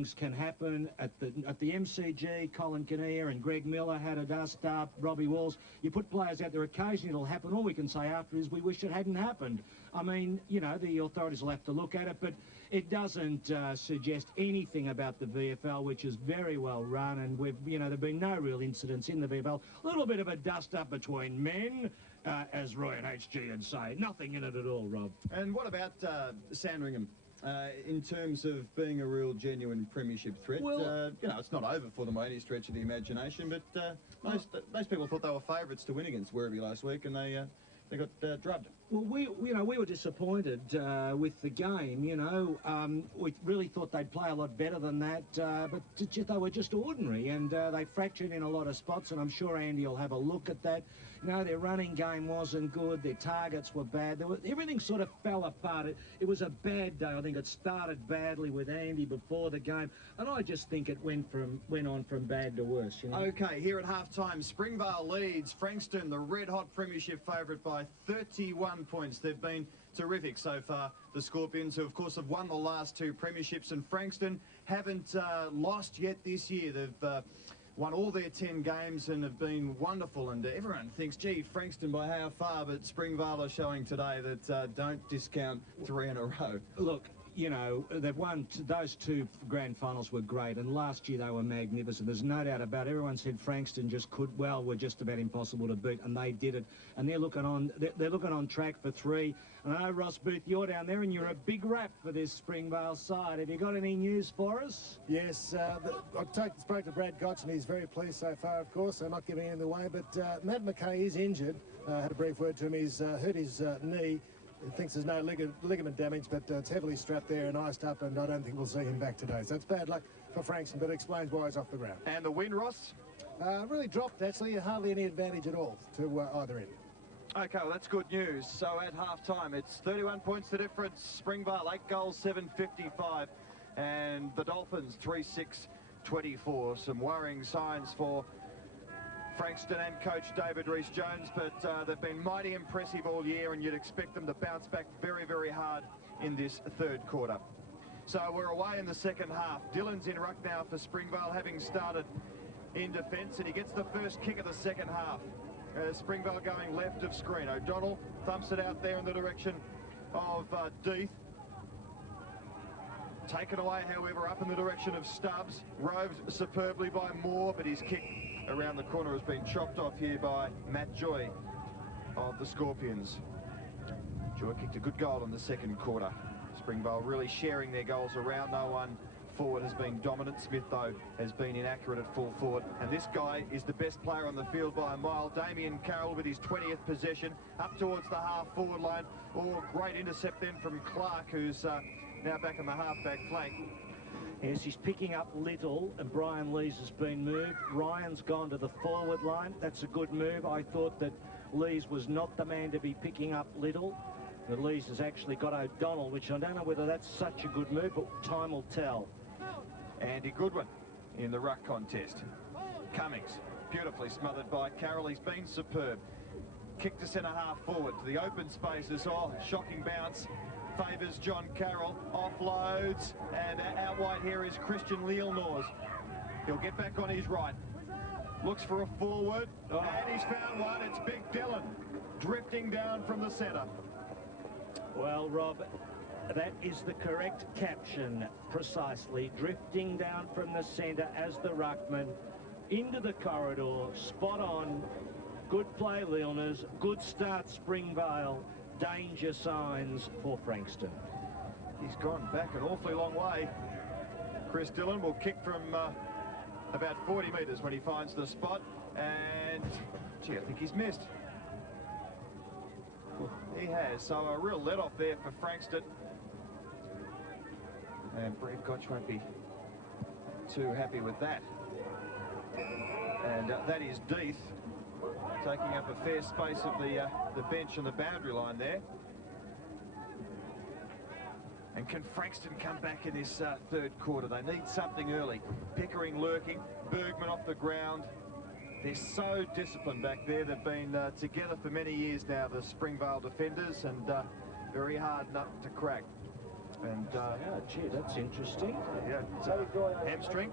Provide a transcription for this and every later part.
things can happen. At the MCG, Colin Kinnear and Greg Miller had a dust up, Robbie Walls. You put players out there, occasionally it'll happen. All we can say after is we wish it hadn't happened. I mean, you know, the authorities will have to look at it, but it doesn't suggest anything about the VFL, which is very well run, and there have been no real incidents in the VFL. A little bit of a dust-up between men, as Roy and HG would say. Nothing in it at all, Rob. And what about Sandringham? In terms of being a real genuine premiership threat, well, it's not over for them by any stretch of the imagination, but most people thought they were favourites to win against Werribee last week, and they got drubbed. Well, we were disappointed with the game. We really thought they'd play a lot better than that, but they were just ordinary, and they fractured in a lot of spots. And I'm sure Andy will have a look at that. Their running game wasn't good. Their targets were bad. Everything sort of fell apart. It was a bad day. I think it started badly with Andy before the game, and I just think it went on from bad to worse. Okay, here at half-time, Springvale leads Frankston, the red-hot premiership favourite, by 31 points. They've been terrific so far. The Scorpions, who of course have won the last two premierships, and Frankston haven't lost yet this year. They've won all their 10 games and have been wonderful, and everyone thinks, gee, Frankston by how far, but Springvale are showing today that don't discount 3 in a row. Look, they've won. Those two grand finals were great, and last year they were magnificent. There's no doubt about it. Everyone said Frankston were just about impossible to beat, and they did it. And they're looking on track for 3. And I know, Ross Booth, you're down there, and you're a big rap for this Springvale side. Have you got any news for us? Yes, I spoke to Brad Gotch, and he's very pleased so far, of course. I'm not giving anything away, but Matt McKay is injured. Had a brief word to him. He's hurt his knee. He thinks there's no ligament damage, but it's heavily strapped there and iced up, and I don't think we'll see him back today. So it's bad luck for Frankston, but it explains why he's off the ground. And the win, Ross? Really dropped, actually. Hardly any advantage at all to either end. Okay, well, that's good news. So at half-time, it's 31 points the difference. Springvale, 8 goals, 7.55. And the Dolphins, 3-6-24. Some worrying signs for Frankston and coach David Rees-Jones, but they've been mighty impressive all year, and you'd expect them to bounce back very, very hard in this third quarter. So we're away in the second half. Dylan's in ruck now for Springvale, having started in defence, and he gets the first kick of the second half. Springvale going left of screen. O'Donnell thumps it out there in the direction of Death. Taken away, however, up in the direction of Stubbs. Roved superbly by Moore, but his kick around the corner has been chopped off here by Matt Joy of the Scorpions. Joy kicked a good goal in the second quarter. Springvale really sharing their goals around. No one forward has been dominant. Smith, though, has been inaccurate at full forward. And this guy is the best player on the field by a mile. Damien Carroll with his 20th possession up towards the half-forward line. Oh, great intercept then from Clark, who's now back on the half-back flank. Yes, he's picking up Little, and Brian Lees has been moved. Ryan's gone to the forward line. That's a good move. I thought that Lees was not the man to be picking up Little. But Lees has actually got O'Donnell, which I don't know whether that's such a good move, but time will tell. Andy Goodwin in the ruck contest. Cummings, beautifully smothered by Carroll. He's been superb. Kick to centre half forward to the open spaces. Oh, shocking bounce. Favours John Carroll, offloads, and out wide here is Christian Leelnors. He'll get back on his right, looks for a forward, and he's found one. It's Big Dylan, drifting down from the centre. Well, Rob, that is the correct caption, precisely. Drifting down from the centre as the ruckman, into the corridor, spot on. Good play, Leelnors, good start, Springvale. Danger signs for Frankston. He's gone back an awfully long way. Chris Dillon will kick from about 40 metres when he finds the spot, and gee, I think he's missed. He has, so a real let-off there for Frankston. And Brad Gotch won't be too happy with that. And that is Death, taking up a fair space of the bench and the boundary line there. And can Frankston come back in this third quarter? They need something early. Pickering lurking, Bergman off the ground. They're so disciplined back there. They've been together for many years now, the Springvale defenders, and very hard nut to crack. And Yeah, gee, that's interesting. yeah, it's hamstring,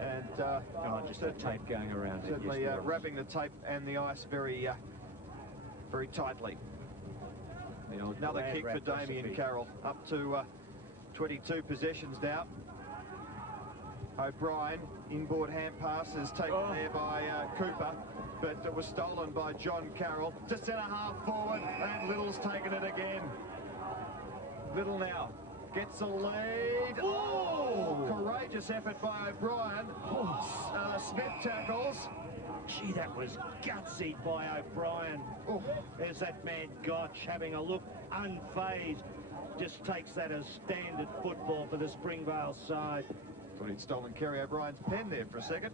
and Oh, just the tape going around it. certainly Yes, there was. wrapping the tape and the ice very, very tightly. The old Another glad kick for wrap Damien recipe. Carroll, up to 22 possessions now. O'Brien, inboard hand pass is taken there by Cooper, but it was stolen by John Carroll to centre half forward, and Little's taken it again. Little now gets a lead. Oh, courageous effort by O'Brien. Smith tackles. Gee, that was gutsy by O'Brien. Oh. There's that man Gotch having a look, unfazed. Just takes that as standard football for the Springvale side. Thought he'd stolen Kerry O'Brien's pen there for a second.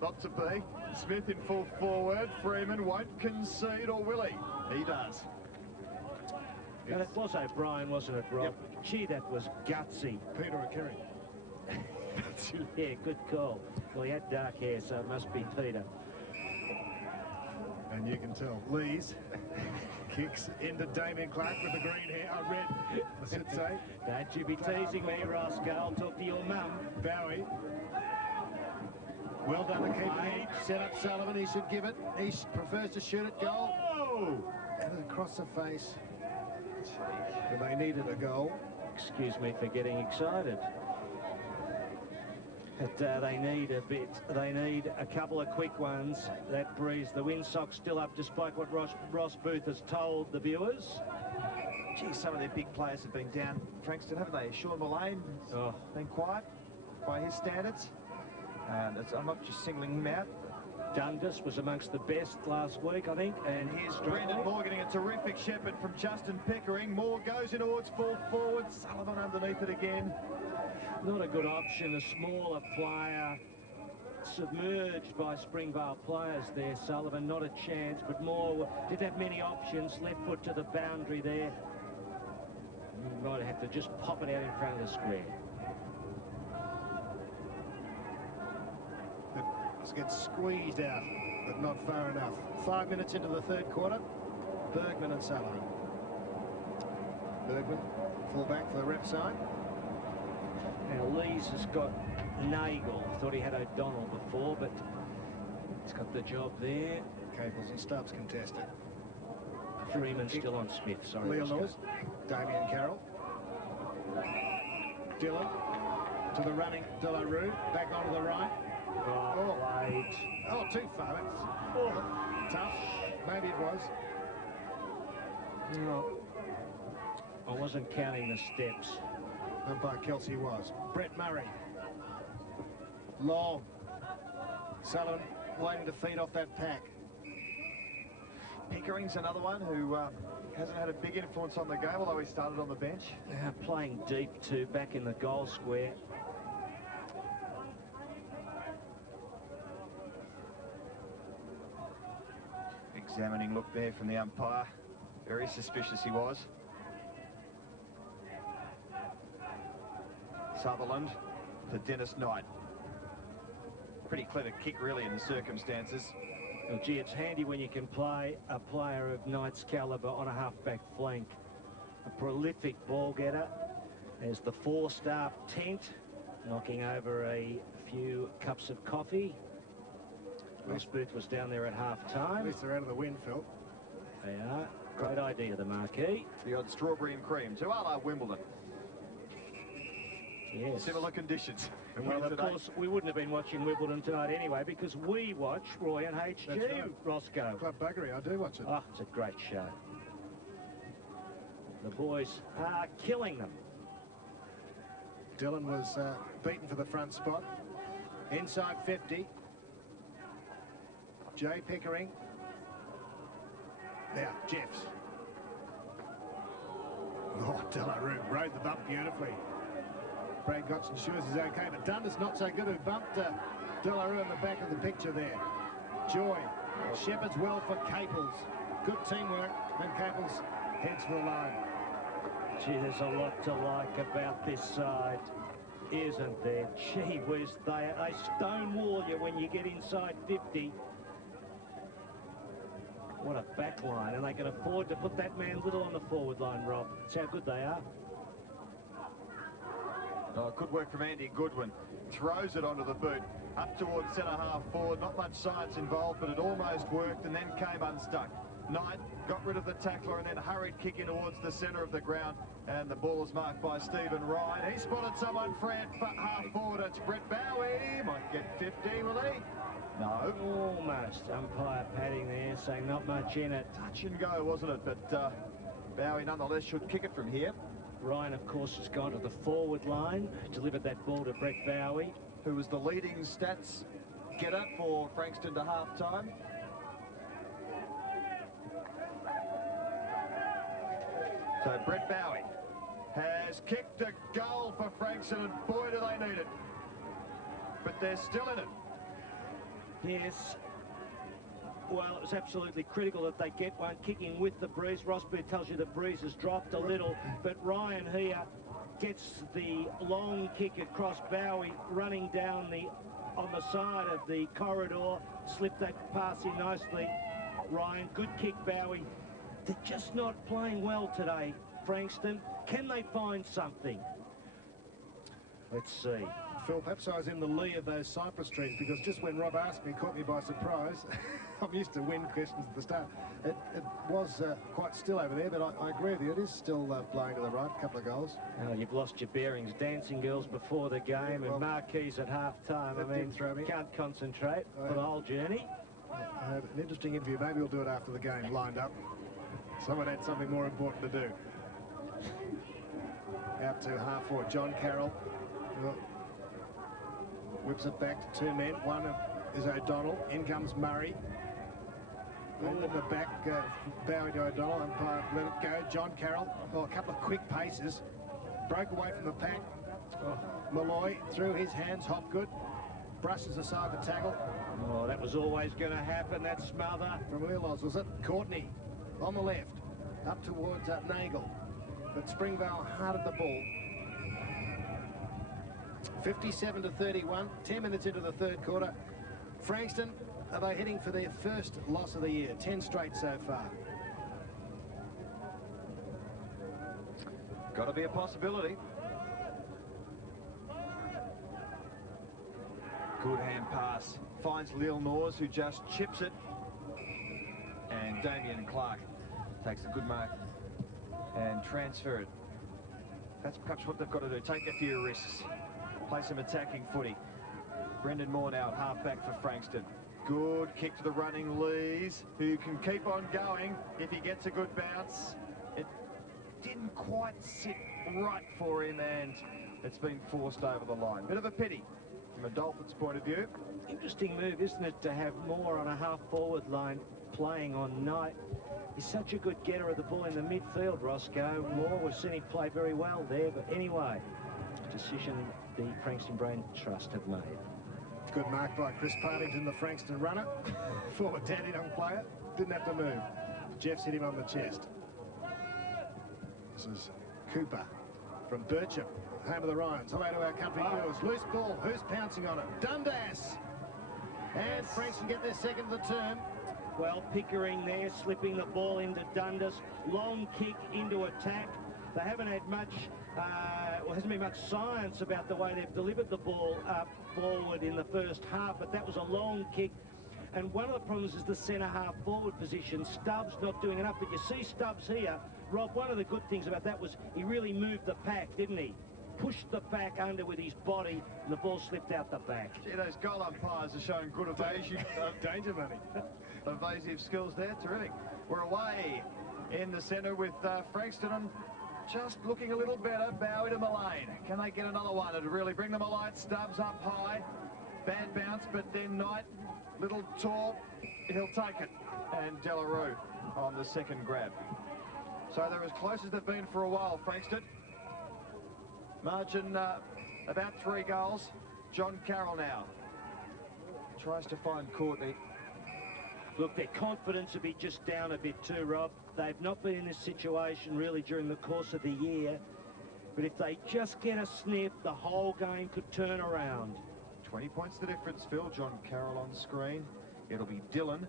Not to be. Smith in full forward. Freeman won't concede, or will he? He does. And it was O'Brien, wasn't it, Rob? Yep. Gee, that was gutsy. Peter or Kerry? Yeah, good call. Well, he had dark hair, so it must be Peter. And you can tell. Lees kicks into Damien Clark with the green hair. Red, I should say. Don't you be teasing me, Roscoe. I'll talk to your mum. Bowie. Well done to keep it. Set up Sullivan. He should give it. He prefers to shoot it goal. Oh! And across the face. And they needed a goal. Excuse me for getting excited. But they need a bit. They need a couple of quick ones. That breeze. The windsock's still up, despite what Ross Booth has told the viewers. Gee, some of their big players have been down Frankston, haven't they? Sean Mullane been quiet by his standards. I'm not just singling him out. Dundas was amongst the best last week, I think. And Here's Brendan Moore getting a terrific shepherd from Justin Pickering. Moore goes in towards full forward. Sullivan underneath it again. not a good option. A smaller player, submerged by Springvale players there. Sullivan, not a chance, but Moore didn't have many options. Left foot to the boundary there. Might have to just pop it out in front of the square. It gets squeezed out, but not far enough. 5 minutes into the third quarter. Bergman and Sullivan. Bergman, fullback for the rep side. Now Lees has got Nagel. Thought he had O'Donnell before, but he's got the job there. Caples and Stubbs contested. Freeman still on Smith. Sorry. Leonors, Damien Carroll. Dillon to the running De La Rue, back onto the right. Oh, played. Oh, too far. That's tough. Maybe it was. No, I wasn't counting the steps. Umpire Kelsey was. Brett Murray. Long. Sullivan waiting to feed off that pack. Pickering's another one who hasn't had a big influence on the game, although he started on the bench. Playing deep too, back in the goal square. Examining look there from the umpire. Very suspicious he was. Sutherland to Dennis Knight. Pretty clever kick, really, in the circumstances. Well, gee, it's handy when you can play a player of Knight's calibre on a half-back flank. A prolific ball getter. There's the four-star tent, knocking over a few cups of coffee. Ross Booth was down there at half-time. At least they're out of the wind, Phil. They are. Great idea, the marquee. The odd strawberry and cream to a la Wimbledon. Yes. Similar conditions. Well, of course, we wouldn't have been watching Wimbledon tonight anyway, because we watch Roy and HG, That's right. Roscoe. Club buggery, I do watch it. Oh, it's a great show. The boys are killing them. Dillon was beaten for the front spot. Inside 50. Jay Pickering. Now, Jeffs. Oh, De La Rue rode the bump beautifully. Brad Gotch ensures he's okay, but Dundas not so good, who bumped De La Rue in the back of the picture there. Joy. Shepherd's well for Caples. Good teamwork. Then Caples heads for the line. Gee, there's a lot to like about this side, isn't there? Gee whiz, they stonewall you when you get inside 50. What a back line, and they can afford to put that man Little on the forward line, Rob. That's how good they are. Oh, good work from Andy Goodwin. Throws it onto the boot. Up towards centre half forward. Not much science involved, but it almost worked and then came unstuck. Knight got rid of the tackler and then hurried kick in towards the centre of the ground. And the ball is marked by Stephen Ryan. He spotted someone for half forward. It's Brett Bowie. Might get 50, will he? No. Almost. Umpire padding there, saying not much in it. Touch and go, wasn't it? But Bowie nonetheless should kick it from here. Ryan, of course, has gone to the forward line, delivered that ball to Brett Bowie, who was the leading stats getter for Frankston to half-time. So Brett Bowie has kicked a goal for Frankston, and boy, do they need it. But they're still in it. Yes. Well, it was absolutely critical that they get one kicking with the breeze. Rossbeard tells you the breeze has dropped a little, but Ryan here gets the long kick across. Bowie running down on the side of the corridor, slipped that pass in nicely. Ryan, good kick, Bowie. They're just not playing well today, Frankston. Can they find something? Let's see. Phil, perhaps I was in the lee of those cypress trees, because just when Rob asked me, caught me by surprise. I'm used to wind questions at the start. It was quite still over there, but I agree with you. It is still blowing to the right, a couple of goals. Oh, you've lost your bearings. Dancing girls before the game and marquees at half-time. I mean, can't concentrate for the whole journey. I had an interesting interview. Maybe we'll do it after the game, lined up. Someone had something more important to do. Out to half forward, John Carroll. Whips it back to two men. One is O'Donnell. In comes Murray. In the back, Bowie to O'Donnell. Umpire let it go. John Carroll. Oh, a couple of quick paces. Broke away from the pack. Oh, Malloy through his hands. Hopgood brushes aside the tackle. Oh, that was always going to happen. That smother. From Lelos, was it? Courtney on the left. Up towards Nagel. But Springvale hearted the ball. 57-31, 10 minutes into the third quarter. Frankston, are they heading for their first loss of the year? 10 straight so far. Got to be a possibility. Good hand pass. Finds Lil Nors, who just chips it. And Damien Clark takes a good mark and transfer it. That's perhaps what they've got to do. Take a few risks. Play some attacking footy. Brendan Moore now at half-back for Frankston. Good kick to the running Lees, who can keep on going if he gets a good bounce. It didn't quite sit right for him, and it's been forced over the line. Bit of a pity from a Dolphins point of view. Interesting move, isn't it, to have Moore on a half-forward line playing on Knight. He's such a good getter of the ball in the midfield, Roscoe. Moore, we've seen him play very well there, but anyway, decision the Frankston Brain Trust have made. Good mark by Chris Partington, the Frankston runner. Former Dandenong player. Didn't have to move. Jeff's hit him on the chest. This is Cooper from Bircham, home of the Ryans. Hello to our country girls. Loose ball. Who's pouncing on it? Dundas. And Frankston get their second of the term. Well, Pickering there, slipping the ball into Dundas. Long kick into attack. They haven't had much, well, hasn't been much science about the way they've delivered the ball forward in the first half, but that was a long kick. And one of the problems is the centre half forward position. Stubbs not doing enough, but you see Stubbs here. Rob, one of the good things about that was he really moved the pack, didn't he? Pushed the back under with his body, and the ball slipped out the back. Gee, those goal umpires are showing good evasion. Danger money. Evasive skills there, terrific. We're away in the centre with Frankston and just looking a little better. Bowie to Mullane. Can they get another one? It'll really bring them a light. Stubbs up high. Bad bounce, but then Knight, little tall, he'll take it. And Delarue on the second grab. So they're as close as they've been for a while, Frankston. Margin about 3 goals. John Carroll now tries to find Courtney. Look, their confidence will be just down a bit too, Rob. They've not been in this situation really during the course of the year. But if they just get a sniff, the whole game could turn around. 20 points the difference, Phil. John Carroll on screen. It'll be Dylan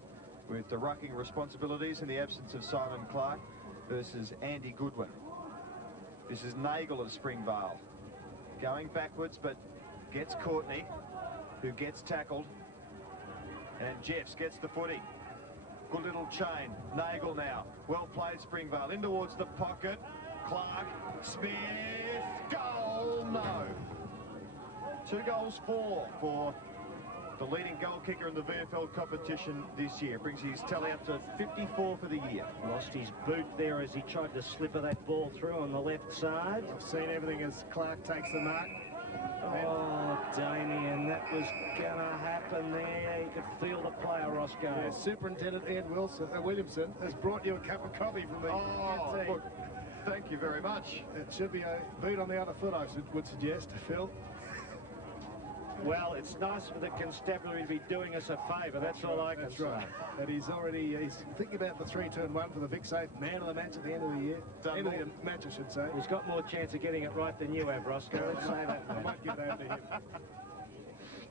with the rucking responsibilities in the absence of Simon Clark versus Andy Goodwin. This is Nagel of Springvale. going backwards, but gets Courtney, who gets tackled. And Jeffs gets the footy. Good little chain. Nagel now. Well played, Springvale. In towards the pocket. Clark. Smith. Goal. No. 2 goals for the leading goal kicker in the VFL competition this year. Brings his tally up to 54 for the year. Lost his boot there as he tried to slipper that ball through on the left side. I've seen everything as Clark takes the mark. Oh, Damien, that was going to happen there. You could feel the player, Roscoe. Yeah, Superintendent Ed Williamson has brought you a cup of coffee from the QT. Look, thank you very much. It should be a boot on the other foot, I would suggest, Phil. Well, it's nice for the constabulary to be doing us a favour. That's all I can say. Right. And he's thinking about the 3-2-1 for the Vic Safe man of the match at the end of the year. End of the match, I should say. He's got more chance of getting it right than you have, Roscoe. Let's say that. I might give that to him.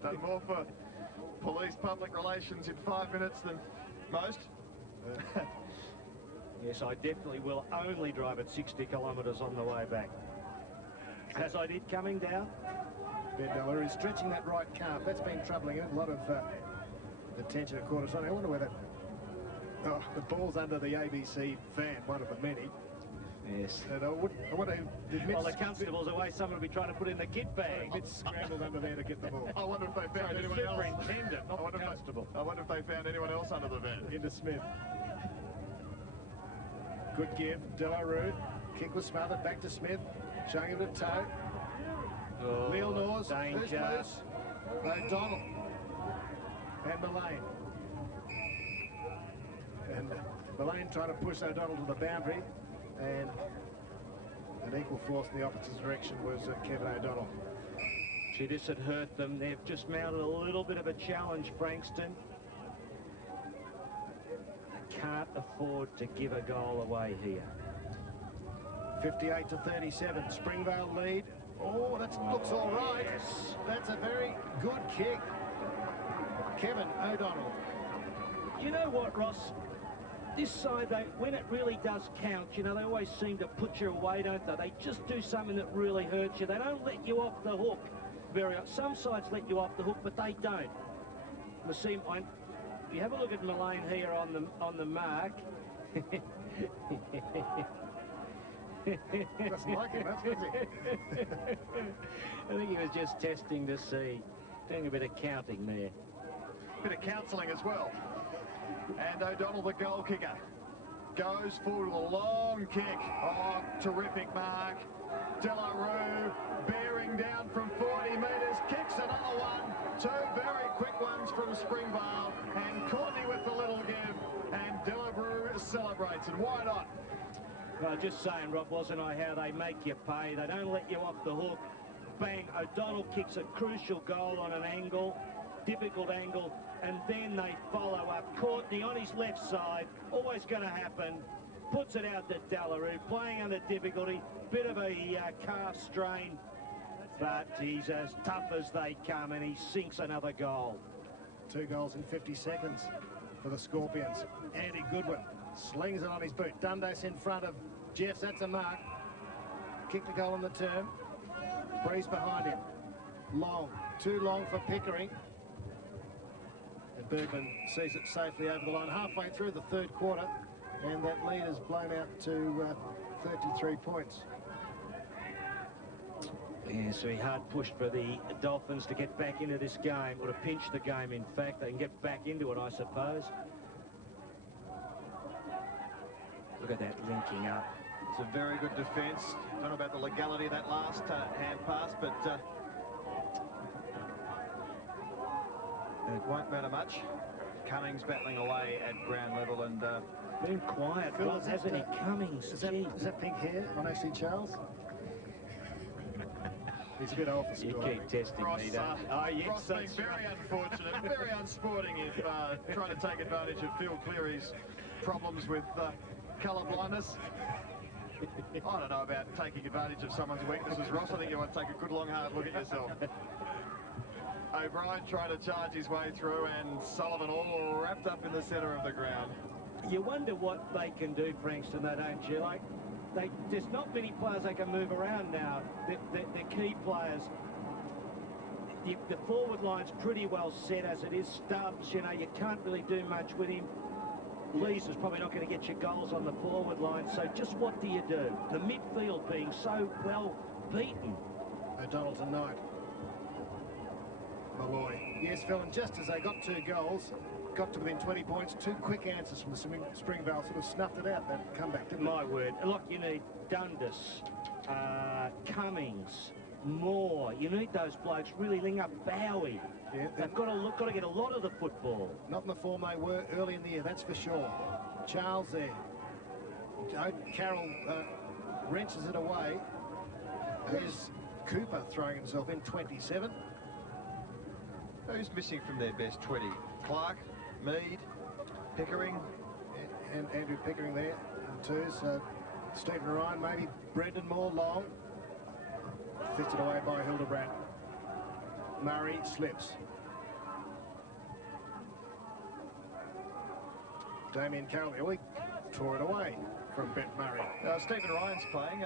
Done more for police public relations in 5 minutes than most. Yes, I definitely will only drive at 60 kilometres on the way back. As I did coming down. Ben Della is stretching that right calf. That's been troubling him. A lot of attention at quarter time. I wonder whether... Oh, the ball's under the ABC van, one of the many. Yes. And I wonder if Well, the constable's away. Someone will be trying to put in the kit bag. Mitch scrambled under there to get the ball. I wonder if they found The anyone else. superintendent, not the constable. I wonder if they found anyone else under the van. Into Smith. Good give. Delarue. Kick was smothered. Back to Smith. Showing him to toe. Oh, Neil Norris. danger. Who's loose? O'Donnell. And Mullane. And Mullane trying to push O'Donnell to the boundary. And an equal force in the opposite direction was Kevin O'Donnell. Gee, this had hurt them. They've just mounted a little bit of a challenge, Frankston. They can't afford to give a goal away here. 58-37. Springvale lead. Oh, that looks all right. Yes. That's a very good kick. Kevin O'Donnell. You know what, Ross? This side, when it really does count, you know, they always seem to put you away, don't they? They just do something that really hurts you. They don't let you off the hook. Some sides let you off the hook, but they don't. If you have a look at Mullane here on the mark. Doesn't like him, that's good. I think he was just testing to see, doing a bit of counting there. Bit of counselling as well. And O'Donnell, the goal kicker, goes forward with a long kick. Oh, terrific mark. Delarue bearing down from 40 metres, kicks another one. 2 very quick ones from Springvale. And Courtney with the little give. And Delarue celebrates. And why not? Well, just saying, Rob, wasn't I, how they make you pay. They don't let you off the hook. Bang, O'Donnell kicks a crucial goal on an angle, difficult angle, and then they follow up. Courtney on his left side, always going to happen, puts it out to Delarue, playing under difficulty, bit of a calf strain, but he's as tough as they come, and he sinks another goal. 2 goals in 50 seconds for the Scorpions. Andy Goodwin slings it on his boot. Dundas in front of Jeffs. That's a mark. Kick the goal on the turn. Breeze behind him. Long. Too long for Pickering. And Bergman sees it safely over the line. Halfway through the 3rd quarter. And that lead is blown out to 33 points. Yeah, so hard pushed for the Dolphins to get back into this game, or to pinch the game, in fact. They can get back into it, I suppose. Look at that linking up. It's a very good defence. Don't know about the legality of that last hand pass, but it won't matter much. Cummings battling away at ground level and... Been quiet, Phil, Rob, hasn't he? Cummings, Is that pink hair on Ashley Charles? He's a bit old for you school. keep testing Ross, me, don't you? Oh, yes, Ross being very unfortunate, very unsporting if trying to take advantage of Phil Cleary's problems with colour blindness. I don't know about taking advantage of someone's weaknesses, Ross. I think you want to take a good long hard look at yourself. O'Brien trying to charge his way through, and Sullivan all wrapped up in the centre of the ground. You wonder what they can do, Frankston, though, don't you? Like, there's not many players they can move around now. They're key players. The forward line's pretty well set as it is. Stubbs, you know, you can't really do much with him. Lees is probably not going to get you goals on the forward line, so just what do you do? The midfield being so well beaten. O'Donnell to Knight. Malloy. Yes, Phil, and just as they got 2 goals, got to within 20 points, 2 quick answers from the Springvale sort of snuffed it out, that comeback, didn't My word. Look, you need Dundas, Cummings, Moore. You need those blokes really ling up. Bowie. Yeah, they've got to get a lot of the football. Not in the form they were early in the year, that's for sure. Charles there. Carroll wrenches it away. There's Cooper throwing himself in 27. Who's missing from their best 20? Clark, Mead, Pickering. And Andrew Pickering there, too. So Stephen Ryan, maybe Brendan Moore, long. Fisted away by Hildebrand. Murray slips. Damien Carroll, he tore it away from Brent Murray. Stephen Ryan's playing.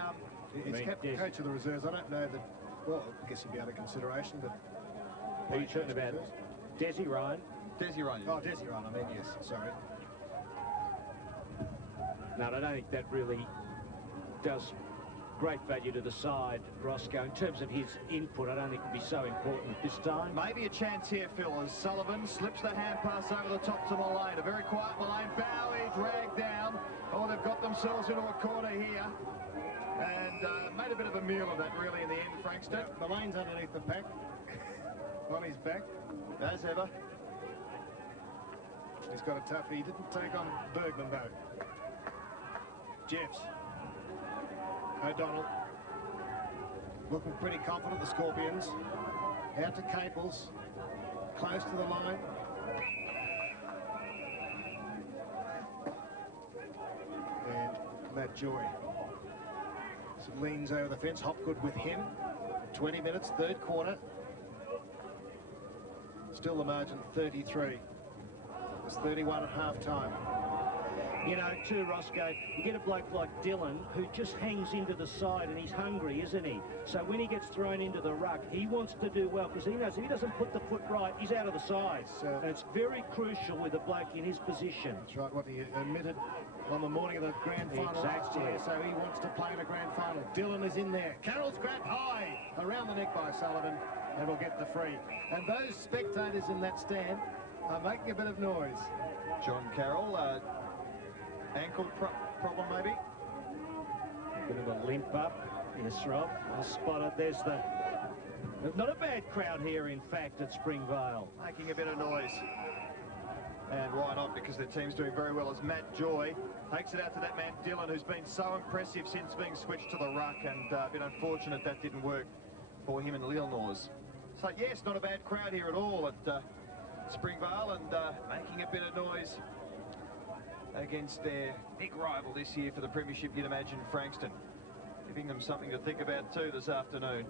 He's captain coach of the reserves. I don't know that, well, I guess he'd be under consideration, but... Who are you talking about? Desi Ryan? Desi Ryan. Oh, Desi Ryan, I mean, yes, sorry. No, I don't think that really does great value to the side, Roscoe. In terms of his input, I don't think it'd be so important this time. Maybe a chance here, Phil, as Sullivan slips the hand pass over the top to Mullane. A very quiet Mullane. Bowie dragged down. Oh, they've got themselves into a corner here. And made a bit of a meal of that, really, in the end, Frankston. Yeah, Mullane's underneath the pack. On his back. As ever. He's got a tough. He didn't take on Bergman, though. Jeffs. O'Donnell. Looking pretty confident, the Scorpions. Out to Caples. Close to the line. And Matt Joy. So leans over the fence. Hopgood with him. 20 minutes, third quarter. Still the margin 33. It's 31 at half-time. You know, too, Roscoe, you get a bloke like Dylan who just hangs into the side and he's hungry, isn't he? So when he gets thrown into the ruck, he wants to do well because he knows if he doesn't put the foot right, he's out of the side. And it's very crucial with a bloke in his position. That's right, what he admitted on the morning of the grand final last year. So he wants to play in a grand final. Dylan is in there. Carroll's grabbed high around the neck by Sullivan and will get the free. And those spectators in that stand are making a bit of noise. John Carroll, ankle problem maybe? A bit of a limp up. Yes, Rob. Well spotted. There's the... Not a bad crowd here, in fact, at Springvale. Making a bit of noise. And why not? Because their team's doing very well as Matt Joy takes it out to that man Dylan, who's been so impressive since being switched to the ruck, and a bit unfortunate that didn't work for him and Lilnors. So yes, not a bad crowd here at all at Springvale, and making a bit of noise against their big rival this year for the premiership, you'd imagine, Frankston. Giving them something to think about too this afternoon.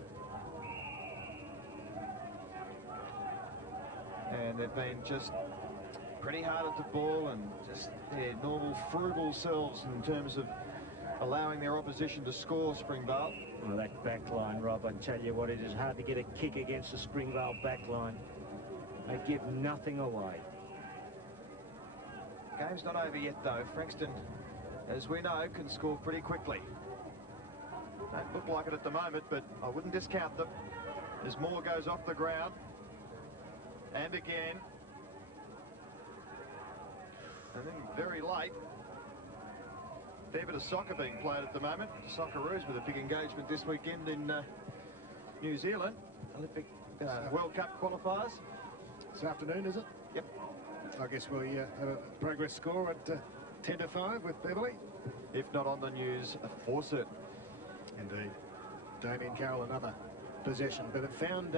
And they've been just pretty hard at the ball and just their normal frugal selves in terms of allowing their opposition to score, Springvale. Well, that back line, Rob, I tell you what, it is hard to get a kick against the Springvale back line. They give nothing away. Game's not over yet, though. Frankston, as we know, can score pretty quickly. Don't look like it at the moment, but I wouldn't discount them as Moore goes off the ground. And again. And then very late. Fair bit of soccer being played at the moment. Socceroos with a big engagement this weekend in New Zealand. Olympic World Cup qualifiers. This afternoon, is it? Yep. I guess we have a progress score at 10-5 with Beverly. If not on the news, for certain. Indeed. Damien Carroll, another possession, but it found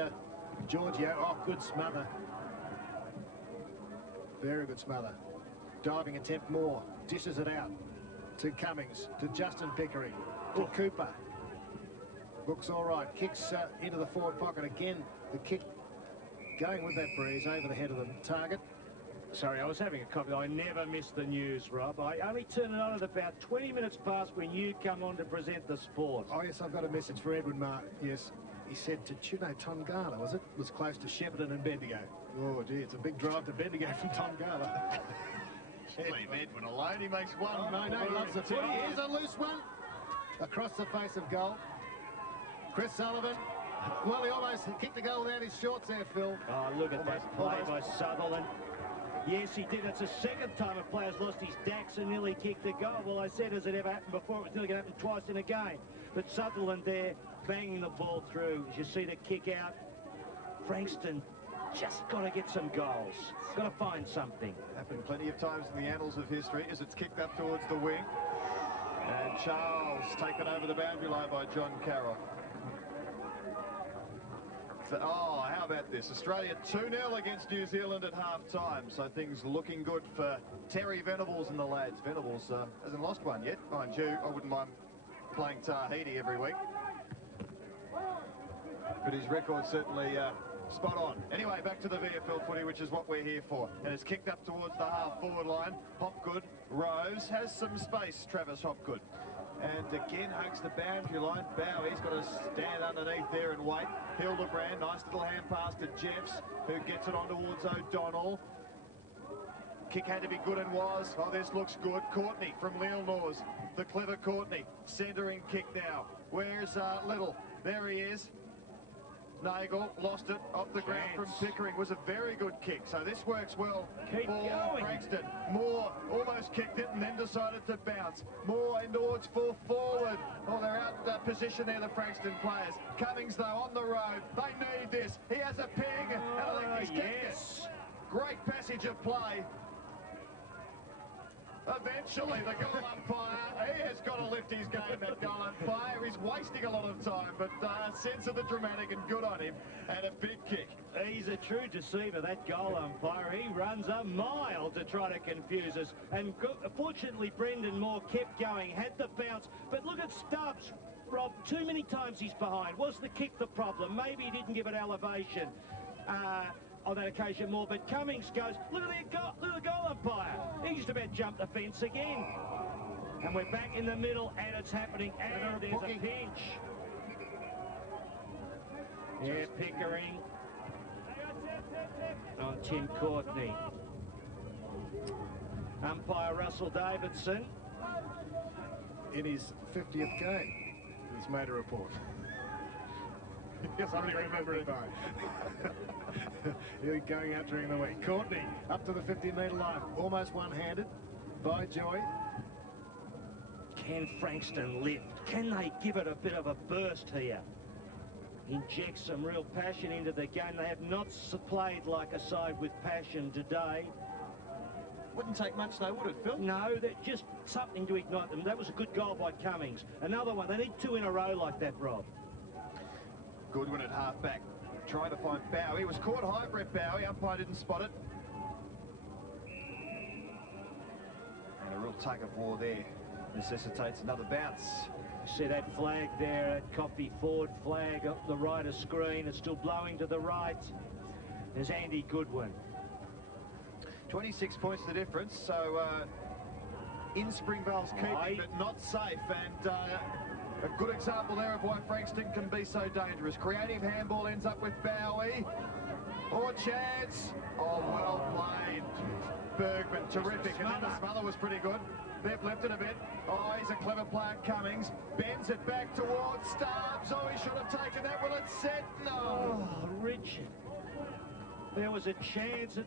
Giorgio. Oh, good smother. Very good smother. Diving attempt, Moore. Dishes it out to Cummings, to Justin Pickering, to Cooper. Looks all right. Kicks into the forward pocket again. The kick going with that breeze over the head of the target. Sorry, I was having a coffee. I never miss the news, Rob. I only turn it on at about 20 minutes past when you come on to present the sport. Oh, yes, I've got a message for Edwin Martin. Yes, he said Tuno Tongala, was close to Shepparton and Bendigo. Oh, gee, it's a big drive to Bendigo from Tongala. Leave Edwin alone. He makes one. Oh, no, he loves the footy. Here's a loose one. Across the face of goal. Chris Sullivan. Well, he almost kicked the goal without his shorts there, Phil. Oh, look at that play by Sutherland. Yes, he did. It's the second time a player's lost his dacks and nearly kicked the goal. Well, I said, has it ever happened before? It was nearly going to happen twice in a game. But Sutherland there, banging the ball through. As you see the kick out, Frankston just got to get some goals. Got to find something. Happened plenty of times in the annals of history as it's kicked up towards the wing. And Charles taken over the boundary line by John Carroll. So, oh, how about this? Australia 2-0 against New Zealand at half-time. So things looking good for Terry Venables and the lads. Venables hasn't lost one yet. Mind you, I wouldn't mind playing Tahiti every week. But his record's certainly spot on. Anyway, back to the VFL footy, which is what we're here for. And it's kicked up towards the half-forward line. Hopgood, Rose, has some space, Travis Hopgood. And again hugs the boundary line. Bowie's got to stand underneath there and wait. Hildebrand, nice little hand pass to Jeffs, who gets it on towards O'Donnell. Kick had to be good and was. Oh, this looks good. Courtney from Leelnors. The clever Courtney. Centering kick now. Where's Little? There he is. Nagel lost it off the ground from Pickering. Was a very good kick. So this works well for Frankston. Moore almost kicked it and then decided to bounce. Moore in towards full forward. Oh, they're out position there, the Frankston players. Cummings, though, on the road. They need this. He has a ping. And I think he's kicked it. Great passage of play. Eventually, the goal umpire, he has got to lift his game, that goal umpire. He's wasting a lot of time, but sense of the dramatic and good on him, and a big kick. He's a true deceiver, that goal umpire. He runs a mile to try to confuse us. And fortunately, Brendan Moore kept going, had the bounce. But look at Stubbs, Rob, too many times he's behind. Was the kick the problem? Maybe he didn't give it elevation. On that occasion more, but Cummings goes, look at the goal umpire. He just about jumped the fence again. And we're back in the middle, and it's happening, and there's a pinch. Yeah, Pickering. On Tim Courtney. Umpire Russell Davidson. In his 50th game, he's made a report. Somebody remember it, though. He's going out during the week. Courtney up to the 50-metre line, almost one-handed by Joy. Can Frankston lift? Can they give it a bit of a burst here? Inject some real passion into the game. They have not played like a side with passion today. Wouldn't take much though, would it, Phil? No, they're just something to ignite them. That was a good goal by Cummings. Another one. They need two in a row like that, Rob. Goodwin at half-back. Trying to find Bowie. He was caught high, Brett Bowie. Umpire didn't spot it. And a real tug-of-war there necessitates another bounce. See that flag there, a Coffee Ford flag up the right of screen. It's still blowing to the right. There's Andy Goodwin. 26 points the difference, so in Springvale's keeping, but not safe. And a good example there of why Frankston can be so dangerous. Creative handball ends up with Bowie. Or chance. Oh, well played. Bergman, terrific. And then the smother was pretty good. They've left it a bit. Oh, he's a clever player, Cummings. Bends it back towards Stubbs. Oh, he should have taken that. Well, it's set. No. Oh, Richard. There was a chance that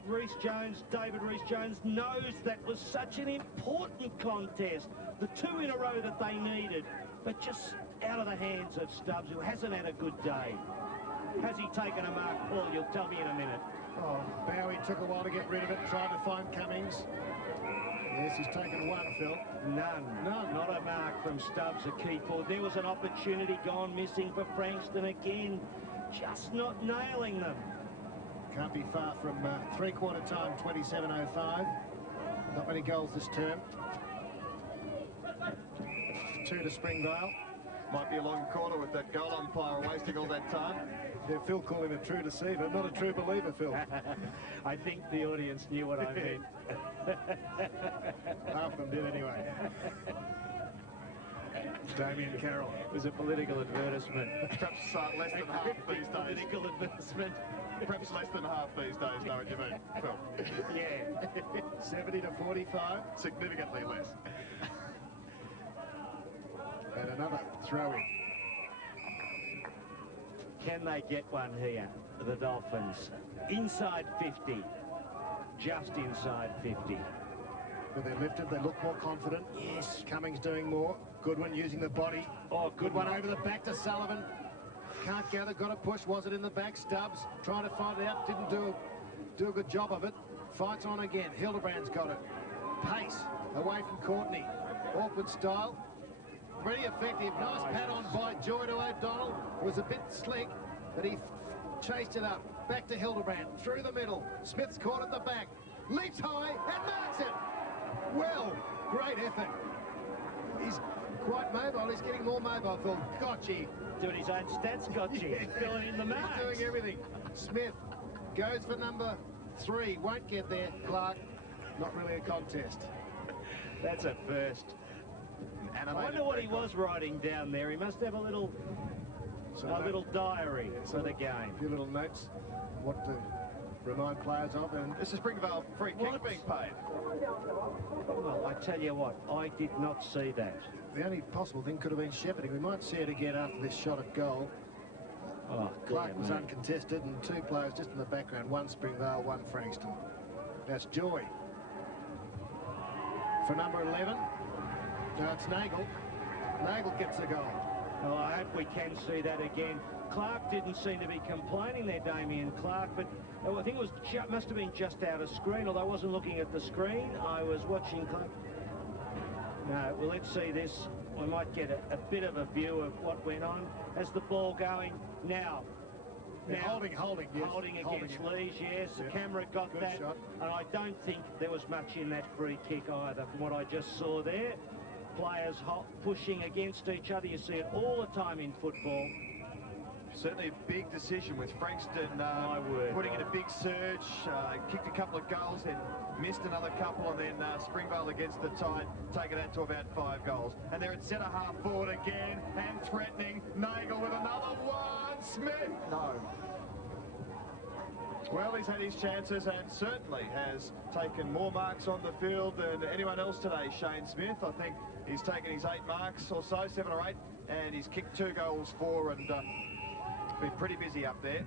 David Rhys-Jones knows that was such an important contest. The two in a row that they needed, but just out of the hands of Stubbs, who hasn't had a good day. Has he taken a mark, Paul? You'll tell me in a minute. Oh, Bowie took a while to get rid of it, tried to find Cummings. Yes, he's taken one, Phil. None. Not a mark from Stubbs, a key forward. There was an opportunity gone missing for Frankston again. Just not nailing them. Can't be far from three-quarter time, 27:05. Not many goals this term. 2 to Springvale. Might be a long quarter with that goal umpire wasting all that time. Yeah, Phil called him a true deceiver, not a true believer, Phil. I think the audience knew what I meant. Half of them did anyway. Damien Carroll. It was a political advertisement. Perhaps less than half these days. Political advertisement. Perhaps less than half these days, know what you mean, Phil? Yeah. 70 to 45. Significantly less. And another throw-in. Can they get one here, the Dolphins? Inside 50. Just inside 50. But they're lifted, they look more confident. Yes. Cummings doing more. Goodwin using the body. Oh, good one over the back to Sullivan. Can't gather, got a push. Was it in the back? Stubbs trying to find it out. Didn't do a good job of it. Fights on again. Hildebrand's got it. Pace away from Courtney. Awkward style. Pretty effective. Nice pat on by Joy to O'Donnell. Was a bit slick, but he chased it up. Back to Hildebrand. Through the middle. Smith's caught at the back. Leaps high and marks it. Well, great effort. He's quite mobile. He's getting more mobile, Phil. Gotchi. Doing his own stats, Gotchi. Filling in the marks. He's doing everything. Smith goes for number 3. Won't get there. Clark, not really a contest. That's a first. I wonder what he was writing down there. He must have a little diary for the game. A few little notes, what to remind players of. And This is Springvale free kick being paid. Well, I tell you what, I did not see that. the only possible thing could have been shepherding. We might see it again after this shot at goal. Oh, Clark was uncontested, and 2 players just in the background, 1 Springvale, 1 Frankston. That's Joy. For number 11, no, it's Nagel. Nagel gets the goal. Oh, I hope we can see that again. Clark didn't seem to be complaining there, Damien Clark, but I think it was must have been just out of screen, although I wasn't looking at the screen. I was watching Clark. No, well, let's see this. We might get a bit of a view of what went on. As the ball going now. Now holding, yes. Holding against Lees, yes. The camera got Good that. shot. And I don't think there was much in that free kick either, from what I just saw there. Players pushing against each other. You see it all the time in football. Certainly a big decision with Frankston putting in a big surge, kicked a couple of goals, then missed another couple, and then Springvale against the tide, taking that to about 5 goals. And they're at centre half forward again, and threatening. Nagel with another one. Smith, no. Well, he's had his chances and certainly has taken more marks on the field than anyone else today, Shane Smith. I think he's taken his 8 marks or so, 7 or 8, and he's kicked 2 goals for, and been pretty busy up there.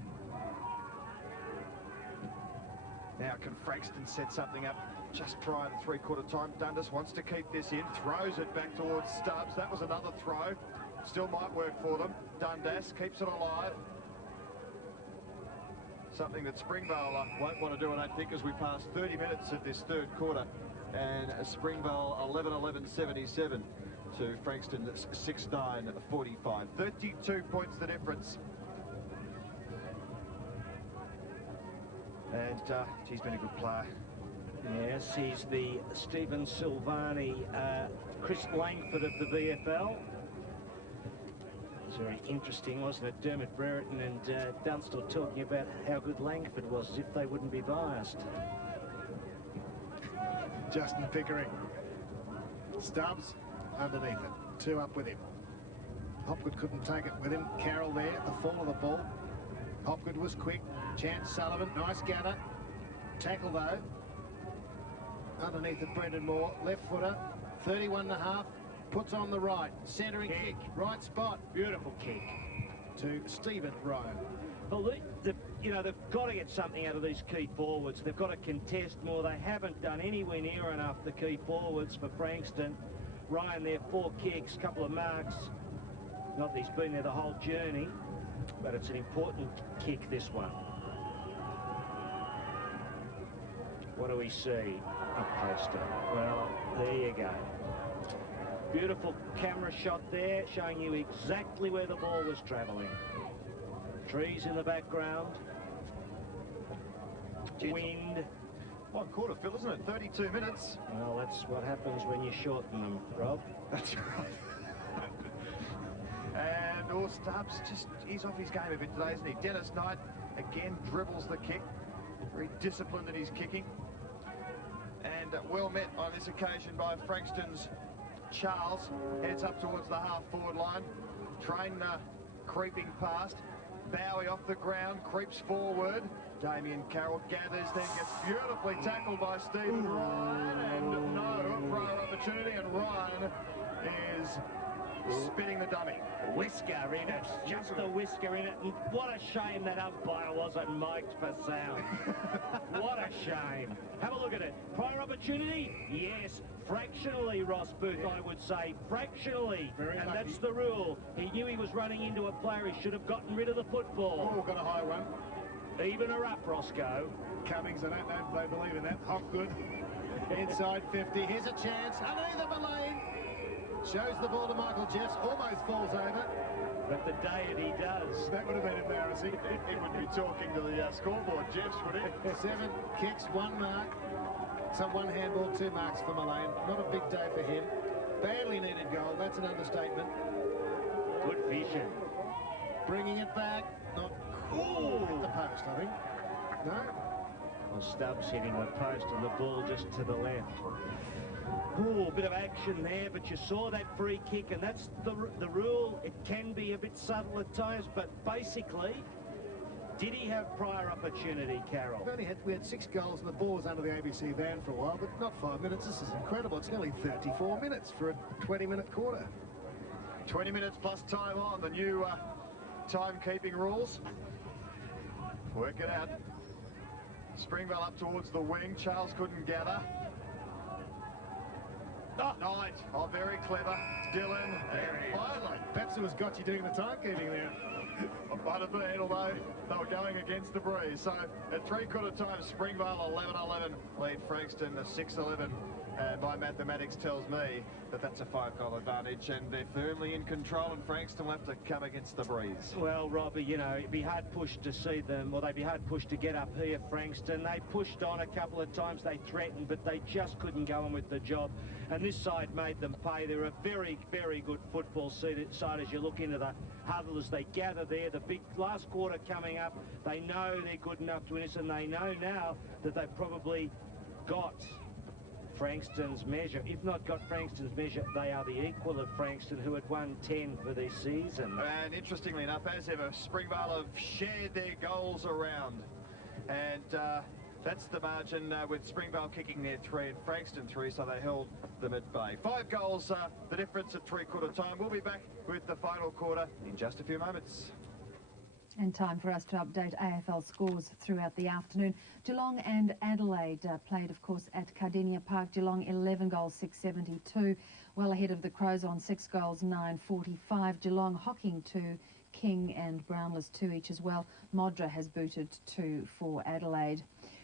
Now can Frankston set something up just prior to 3/4 time? Dundas wants to keep this in, throws it back towards Stubbs. That was another throw. Still might work for them. Dundas keeps it alive. Something that Springvale won't want to do, I don't think, as we pass 30 minutes of this 3rd quarter. And Springvale 11-11-77 to Frankston 6-9-45. 32 points the difference. And he's been a good player. Yes, he's the Stephen Silvani, Chris Langford of the VFL. It's very interesting, wasn't it? Dermot Brereton and Dunstall talking about how good Langford was, as if they wouldn't be biased. Justin Pickering. Stubbs underneath it. 2 up with him. Hopgood couldn't take it with him. Carroll there at the fall of the ball. Hopgood was quick. Chance Sullivan, nice gather. Tackle though. Underneath it, Brendan Moore, left footer, 31.5. Puts on the right, centering kick, right spot. Beautiful kick. To Stephen Ryan. Well, you know, they've got to get something out of these key forwards. They've got to contest more. They haven't done anywhere near enough, the key forwards for Frankston. Ryan there, 4 kicks, couple of marks. Not that he's been there the whole journey, but it's an important kick, this one. What do we see? A poster. Well, there you go. Beautiful camera shot there, showing you exactly where the ball was travelling. Trees in the background. Wind. 1 quarter, Phil, isn't it? 32 minutes. Well, that's what happens when you shorten them, Rob. That's right. And or Stubbs, just he's off his game a bit today, isn't he? Dennis Knight again dribbles the kick, very disciplined in his kicking, and well met on this occasion by Frankston's Charles. Heads up towards the half-forward line. Train creeping past. Bowie off the ground, creeps forward. Damien Carroll gathers, then gets beautifully tackled by Stephen Ryan, and no prior opportunity, and Ryan is spinning the dummy. Whisker in it, just a whisker in it, and what a shame that umpire wasn't mic'd for sound. What a shame. Have a look at it. Prior opportunity? Yes. Fractionally, Ross Booth, I would say. Fractionally. Very and lucky. That's the rule. He knew he was running into a player. He should have gotten rid of the football. Oh, got a high one. Even her up, Roscoe. Cummings, I don't know if they believe in that. Hopgood, inside 50. Here's a chance. Underneath the lane. Shows the ball to Michael Jeffs. Almost falls over. But the deity does. That would have been embarrassing. He would be talking to the scoreboard, Jeffs, would he? 7 kicks, 1 mark. Some 1 handball, 2 marks for Mullane. Not a big day for him. Badly needed goal. That's an understatement. Good vision. Bringing it back. Not hit the post, I think. No? Well, Stubbs hitting the post and the ball just to the left. Ooh, a bit of action there, but you saw that free kick, and that's the rule. It can be a bit subtle at times, but basically, did he have prior opportunity, Carroll? We had 6 goals and the ball was under the ABC van for a while, but not 5 minutes. This is incredible. It's nearly 34 minutes for a 20-minute quarter. 20 minutes plus time on, the new timekeeping rules. Work it out. Springvale up towards the wing. Charles couldn't gather. Knight, very clever. Dylan, and finally. Perhaps it was Gotchi doing the timekeeping there. Might have been, although they were going against the breeze. So at 3/4 time, Springvale 11-11 lead Frankston 6-11. And my mathematics tells me that that's a 5-goal advantage, and they're firmly in control, and Frankston will have to come against the breeze. Well, Robbie, you know, it'd be hard pushed to see them, or they'd be hard pushed to get up here, Frankston. They pushed on a couple of times, they threatened, but they just couldn't go on with the job. And this side made them pay. They're a very, very good football side as you look into the huddle as they gather there. The big last quarter coming up, they know they're good enough to win this, and they know now that they've probably got Frankston's measure. If not got Frankston's measure, they are the equal of Frankston, who had won 10 for this season. And interestingly enough, as ever, Springvale have shared their goals around. And that's the margin with Springvale kicking their 3 and Frankston 3, so they held them at bay. 5 goals, the difference at 3/4 time. We'll be back with the final quarter in just a few moments. And time for us to update AFL scores throughout the afternoon. Geelong and Adelaide played, of course, at Cardinia Park. Geelong 11 goals, 672. Well ahead of the Crows on 6 goals, 945. Geelong hocking 2, King and Brownless 2 each as well. Modra has booted 2 for Adelaide.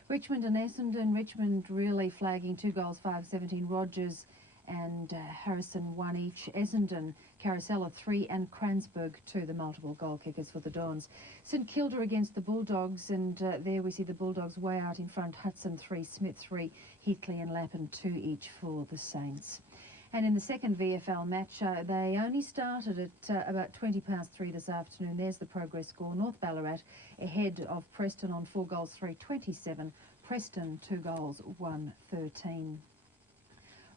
Richmond and Essendon. Richmond really flagging 2 goals, 517. Rogers and Harrison 1 each. Essendon, Carousella 3 and Cransburg 2, the multiple goal kickers for the Dons. St Kilda against the Bulldogs, and there we see the Bulldogs way out in front. Hudson 3, Smith 3, Heatley and Lappin 2 each for the Saints. And in the second VFL match, they only started at about 3:20 this afternoon. There's the progress score. North Ballarat ahead of Preston on 4 goals, 327. Preston 2 goals, 113.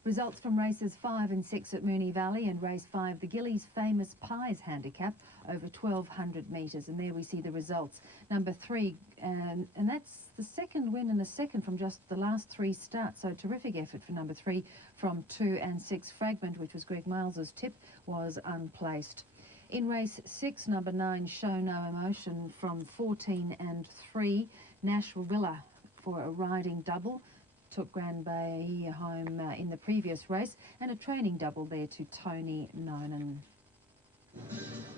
Results from races 5 and 6 at Moonee Valley, and race 5, the Gillies Famous Pies handicap over 1,200 metres. And there we see the results. Number 3, and that's the second win in a second from just the last 3 starts. So terrific effort for number 3 from 2 and 6. Fragment, which was Greg Miles's tip, was unplaced. In race 6, number 9, Show No Emotion from 14 and 3. Nashville for a riding double. Took Grand Bay home in the previous race, and a training double there to Tony Nonan.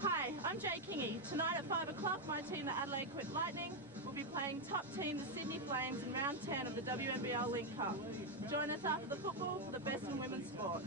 Hi, I'm Jay Kingy. Tonight at 5 o'clock, my team, the Adelaide Quit Lightning, will be playing top team, the Sydney Flames, in round 10 of the WNBL Link Cup. Join us after the football for the best in women's sport.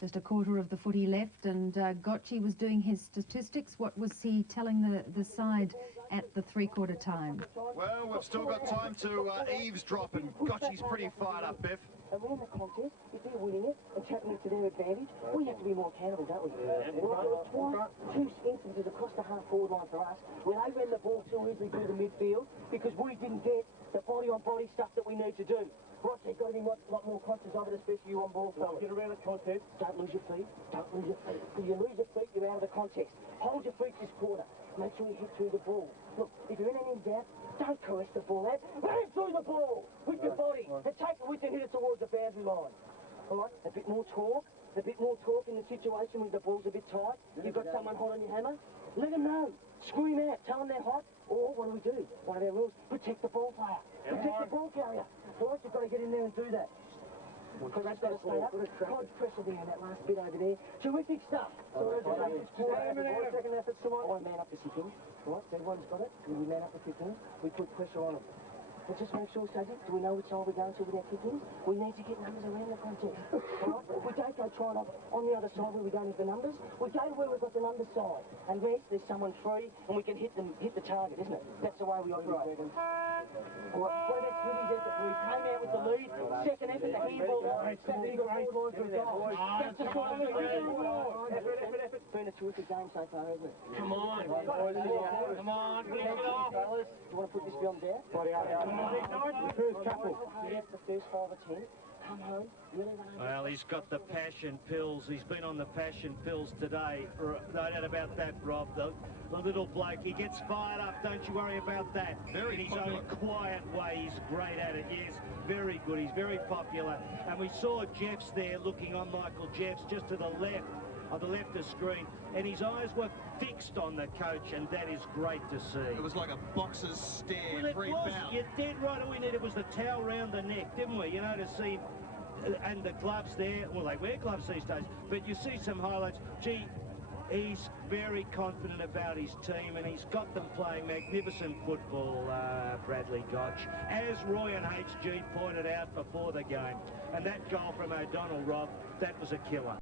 Just a quarter of the footy left, and Gotchi was doing his statistics. What was he telling the side at the three-quarter time. Well, we've still got time to eavesdrop, and Gotchi's pretty fired up, Biff. And we're in the contest, if they're winning it and tapping it to their advantage, we have to be more accountable, don't we? Twice, two instances across the half-forward line for us, where they ran the ball too easily through the midfield because we didn't get the body-on-body stuff that we need to do. Right, so you've got to be a lot more conscious of it, especially you on ball, fellas. Get around the contest. Don't lose your feet. Don't lose your feet. If you lose your feet, you're out of the contest. Hold your feet this quarter. Make sure you hit through the ball. Look, if you're in any doubt, don't caress the ball out. Run through the ball with your body and take it with you and hit it towards the boundary line. All right, a bit more torque in the situation when the ball's a bit tight. You've got someone hot on your hammer. Let them know. Scream out. Tell them they're hot. Or what do? One of our rules, protect the ball player. Protect the ball carrier. All right, you've got to get in there and do that. Because that's got to stay up. God, pressure there in that last bit over there. Terrific stuff. Second effort, one man up to kick-ins. Right, so everyone's got it. We man up the kick-ins. We put pressure on them. But just make sure, Sergeant, do we know which side we're going to with our kick-ins? We need to get numbers around the contest. All right? We don't go trying on the other side where we don't have the numbers. We go to where we've got the numbers side. Unless there's someone free and we can hit the target, isn't it? That's the way we operate. All right, what about Smithy's effort? We came out with the lead. Second effort, the handball. That's the sort of thing. It's been a terrific game so far, hasn't it? Come on, get it off. Fellas, do you want to put this beyond there? The first couple. Yes, the first 5 or 10. Come home. Really Well, he's got the passion pills. He's been on the passion pills today. No doubt about that, Rob. The little bloke, he gets fired up. Don't you worry about that. In his own quiet way, he's great at it. Yes, very good. He's very popular. And we saw Jeffs there looking on Michael Jeffs just to the left. On the left of screen, and his eyes were fixed on the coach, and that is great to see. It was like a boxer's stare. Well, it was. You're dead right. All we needed was the towel round the neck, didn't we? You know, to see, and the gloves there. Well, they wear gloves these days, but you see some highlights. Gee, he's very confident about his team, and he's got them playing magnificent football, Bradley Gotch, as Roy and HG pointed out before the game. And that goal from O'Donnell, Rob, that was a killer.